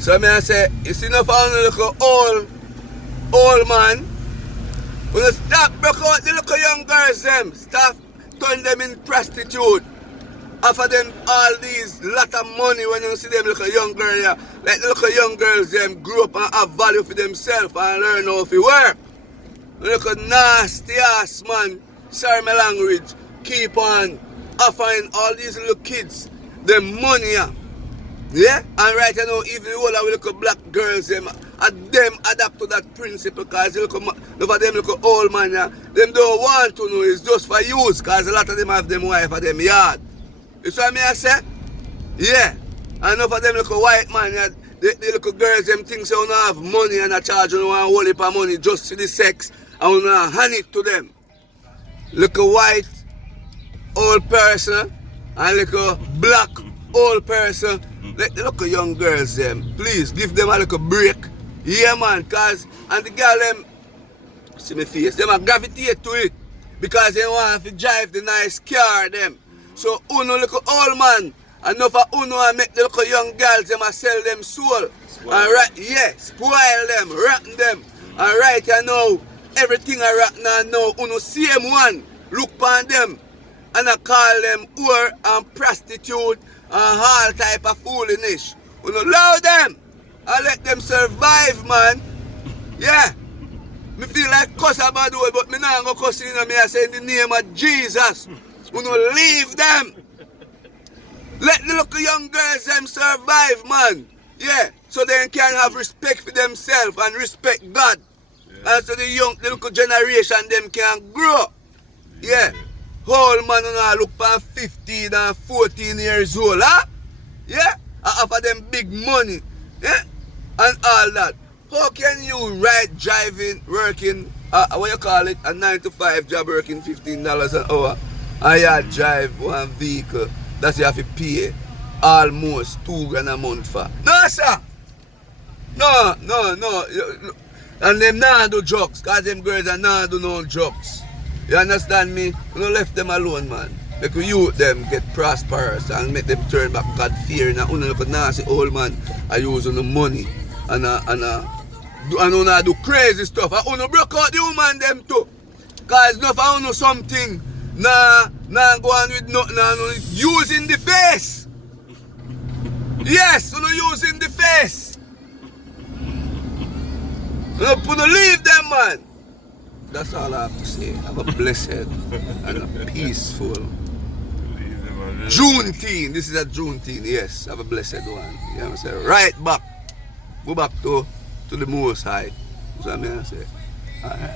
So I say, you see enough of the little old man. When you stop break out the little young girls them, stop turn them in prostitute. Offer them all these lot of money when you see them little young girl here. Like the little young girls them grow up and have value for themselves and learn how to work. Little nasty ass man, sorry my language, keep on offering all these little kids them money here. Yeah? And right now, even all our little black girls, them adapt to that principle because look of them little old man, yeah, them don't want to know, it's just for use because a lot of them have them wife at them yard. You see what I say? Yeah. And enough of them little white man, yeah, the little girls, them think they don't have money and a charge you want a whole heap of money just for the sex and you want to hand it to them. Little white old person and little black old person. Let the little young girls them, please give them a little break. Yeah man, cause and the girl them see my face, them a gravitate to it because they want to drive the nice car them. So uno little old man, enough of uno and make the little young girls them a sell them soul. And right, yeah, spoil them, rotten them. And right you know, everything I rotten and now uno same one, look upon them and I call them whore and prostitute and all type of foolishness. You know, allow them and let them survive, man. Yeah. Me feel like cuss about it, but me not go cuss in me. I say in the name of Jesus. You know, leave them. Let the little young girls them survive, man. Yeah. So they can have respect for themselves and respect God. Yeah. And so the little generation them can grow. Yeah. Whole man look for 15 and 14 years old, huh? Yeah? I offer them big money, yeah? And all that. How can you ride, driving, working, what you call it, a 9 to 5 job working $15 an hour, and you drive one vehicle that you have to pay almost $2,000 a month for? No, sir! No. And them not do drugs, because them girls are not do no drugs. You understand me? You don't left them alone, man. Make you them get prosperous and make them turn back God fear. And you look at nasty old man I use on the money and do crazy stuff. And you broke out the woman them too. Cause enough of you something nah go on with nothing and using the face. Yes, you using the face. You leave them, man. That's all I have to say. Have a blessed and a peaceful Juneteenth. This is a Juneteenth, yes. Have a blessed one. You know what I'm saying? Right back. Go back to the Most High. That's what I'm saying. Alright.